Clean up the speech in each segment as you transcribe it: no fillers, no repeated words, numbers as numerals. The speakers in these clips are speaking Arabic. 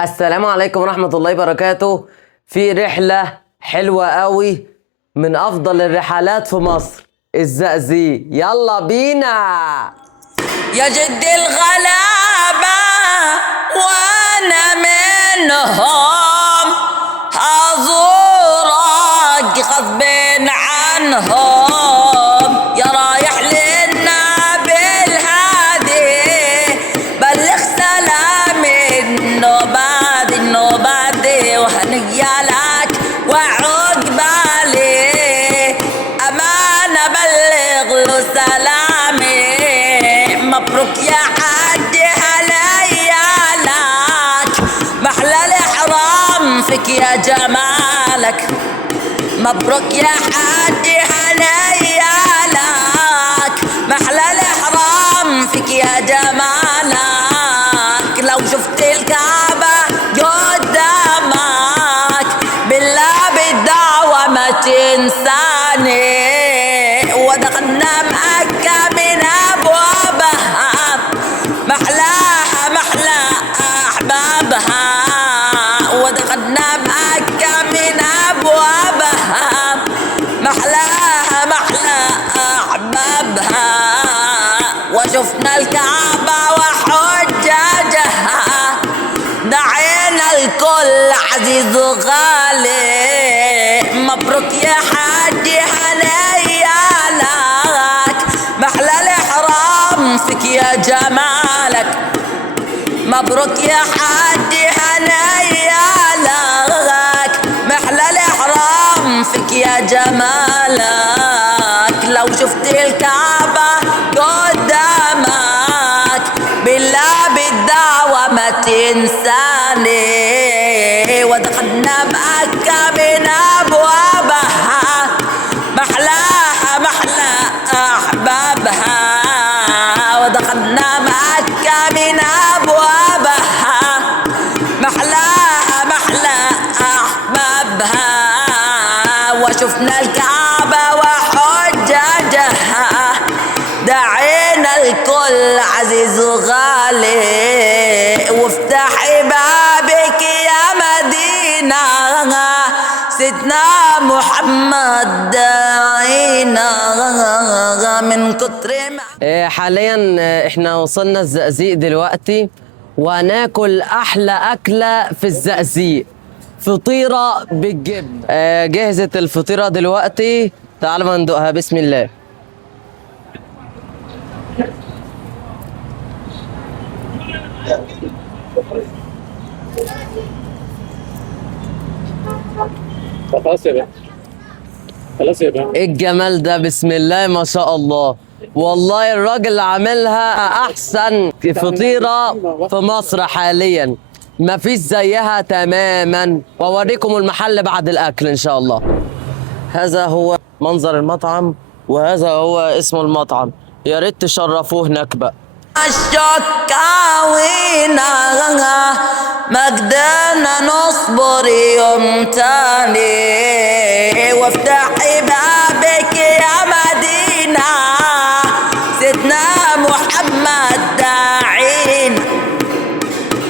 السلام عليكم ورحمة الله وبركاته. في رحلة حلوة قوي من أفضل الرحلات في مصر، الزقازيق. يلا بينا يا جد الغلابة وانا منهم، حزورك غصب عنهم. يا رايح لنا بالهادي بلغ سلام النوبادي وهنيا لك وعود بالي أمانة بلغ له سلامي. مبروك يا حاج هنيا لك محلى الإحرام فيك يا جمالك. مبروك يا حاج هنيا لك محلى الإحرام فيك يا جمالك. لو شفت الكعبة قدامك بالله بالدعوة ما تنساني. ودخلنا مكة من أبوابها محلاها محلى أحبابها. ودخلنا مكة من أبوابها محلاها محلى أحبابها. وشفنا الكعبة وحجاجها دعينا الكل عزيز وغالي. مبروك يا حاج هنيا لك محلى الإحرام فيك يا جمالك. مبروك يا حاج هنيا لك محلى الإحرام فيك يا جمالك. لو شفت الكعبة قدامك بالله بالدعوة ما تنساني. ودخلنا مكة من أبوابها محلاها محلى أحبابها. ودخلنا مكة من أبوابها محلاها محلى أحبابها. وشفنا الكعبة وحجاجها دعينا الكل عزيز وغالي. وافتحي بابك يا مدينة سيدنا محمد دعينا من كتر ما حاليا احنا وصلنا الزقازيق دلوقتي، وهناكل أحلى أكلة في الزقازيق، فطيرة بالجبن. جهزت الفطيرة دلوقتي، تعالوا ما ندوقها. بسم الله. خلاص يا باشا، خلاص يا باشا. ايه الجمال ده؟ بسم الله ما شاء الله. والله الراجل عاملها احسن فطيرة في مصر حاليا، مفيش زيها تماما. واوريكم المحل بعد الاكل ان شاء الله. هذا هو منظر المطعم، وهذا هو اسم المطعم. يا ريت تشرفوه هناك بقى. الشكاوينا ما قدرنا نصبر يوم تاني. وافتحي بابك يا مدينة سيدنا محمد داعينا.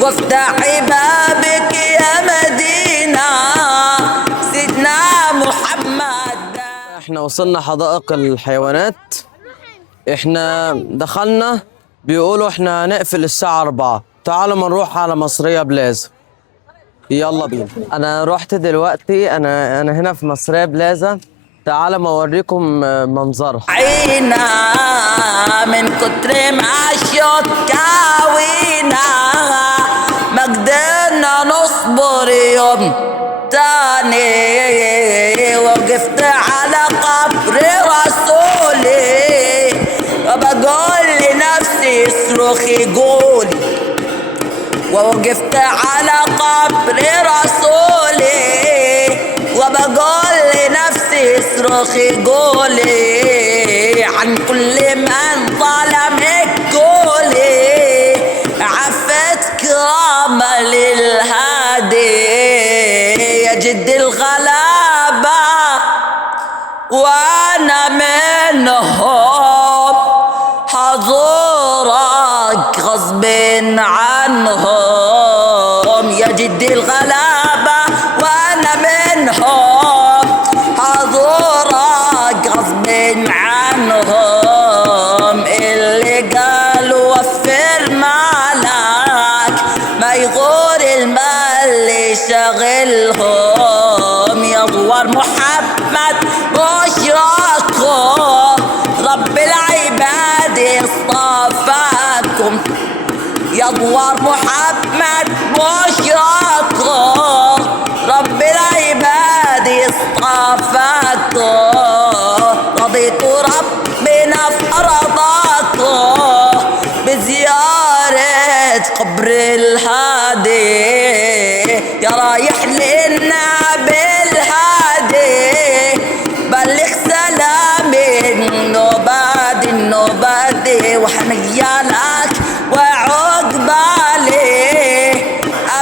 وافتحي بابك يا مدينة سيدنا محمد داعينا. احنا وصلنا حدائق الحيوانات. احنا دخلنا، بيقولوا احنا هنقفل الساعة 4. تعالوا ما نروح على مصرية بلازا. يلا بينا. انا رحت دلوقتي، انا هنا في مصرية بلازا. تعالوا ما اوريكم منظرها. عينا من كتر ما شكاوينا ما قدرنا نصبر يوم تاني. وقفت على قبر رسولي وبقول لنفسي اصرخي قولي. ووقفت على قبر رسولي وبقول لنفسي اصرخي قولي. عن كل من ظلمك قولي عفت كرامة للهادي. يا جد الغلابة وانا منهم حضورك غصب عنهم. يا جدي الغلابة وانا منهم حضورك غصب عنهم اللي قالوا وفر مالك ما يغور المال اللي شغلهم يضور محمد بشراكم رب العباد اصطفاكم يضور محمد بشراكم رب العباد اصطفاكم رضيت ربنا فرضاكم بزيارة قبر الهادي يا رايح لنا بالهادي بلغ سلامي النوبادي وحنيالك وعقبالي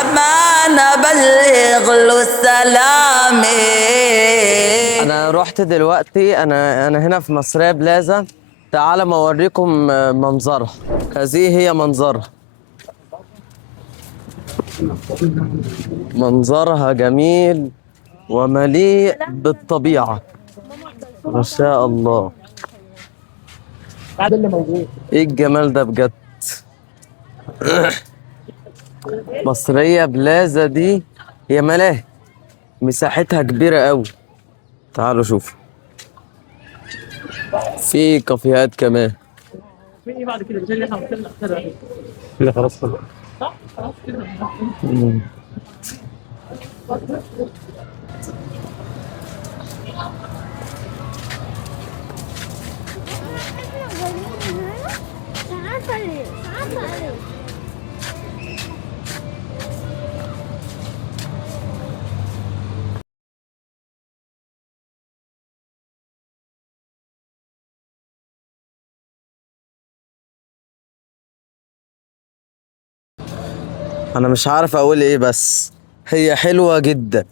أمانة بلغ له سلامي. انا رحت دلوقتي، انا هنا في مصرية بلازا. تعال ما اوريكم منظرها. هذه هي منظرها. منظرها جميل ومليء بالطبيعة ما شاء الله. بعد اللي موجود. ايه الجمال ده بجد. مصرية بلازا دي هي ملاهي، مساحتها كبيرة قوي. تعالوا شوفوا، في كافيهات كمان. في ايه بعد كده؟ زي اللي احنا قلنا كده خلاص كده. صح خلاص كده. انا مش عارف اقول ايه، بس هي حلوة جدا.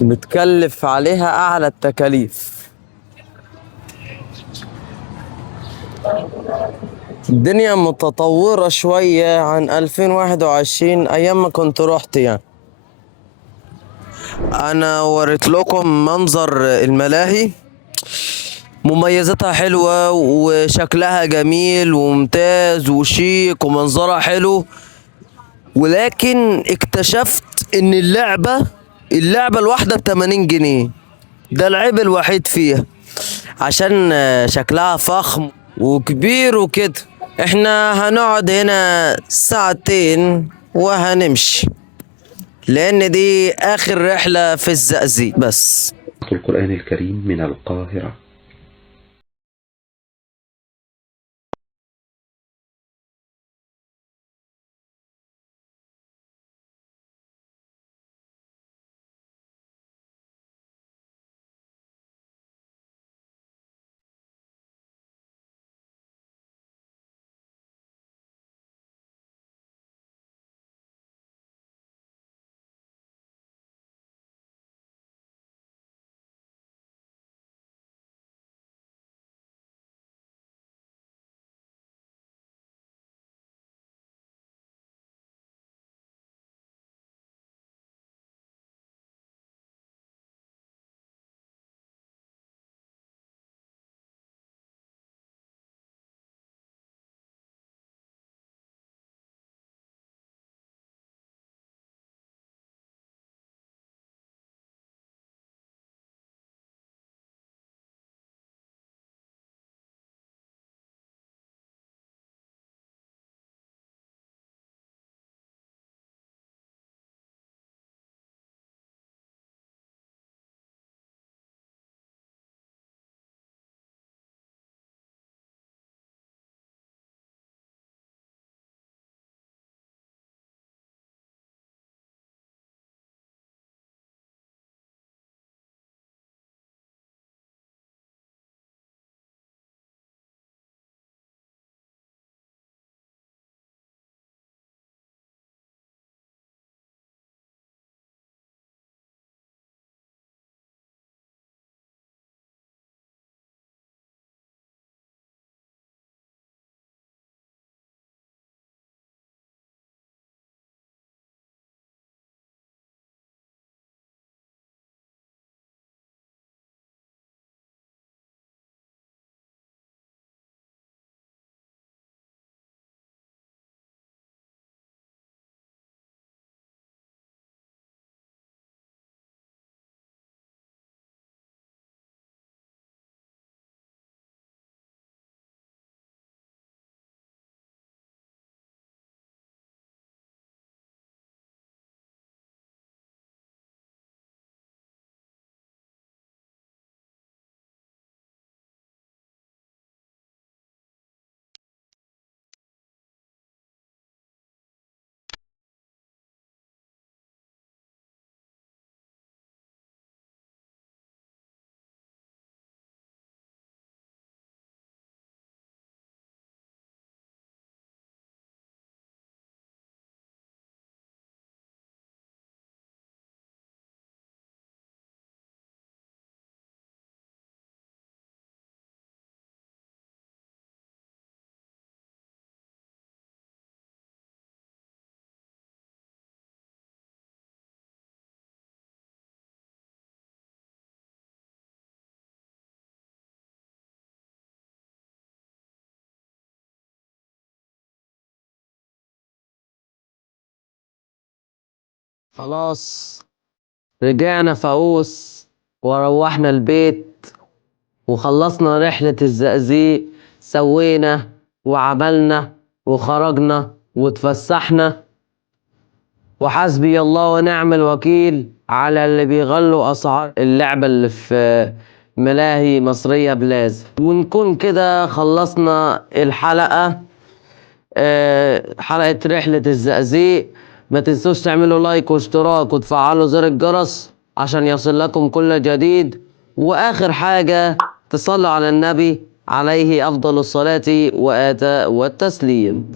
متكلف عليها اعلى التكاليف. الدنيا متطورة شوية عن 2021 ايام ما كنت رحت يعني. انا وريت لكم منظر الملاهي، مميزاتها حلوة وشكلها جميل وممتاز وشيك ومنظرها حلو، ولكن اكتشفت ان اللعبة الواحدة ب80 جنيه. ده العيب الوحيد فيها، عشان شكلها فخم وكبير وكده. احنا هنقعد هنا ساعتين وهنمشي، لان دي اخر رحلة في الزقازيق بس. القرآن الكريم من القاهرة. خلاص رجعنا فاقوس وروحنا البيت وخلصنا رحلة الزقازيق، سوينا وعملنا وخرجنا واتفسحنا، وحسبي الله ونعم الوكيل على اللي بيغلوا أسعار اللعبة اللي في ملاهي مصرية بلازا. ونكون كده خلصنا الحلقة، حلقة رحلة الزقازيق. ما تنسوش تعملوا لايك واشتراك وتفعلوا زر الجرس عشان يصل لكم كل جديد. وآخر حاجة تصلوا على النبي عليه أفضل الصلاة والتسليم.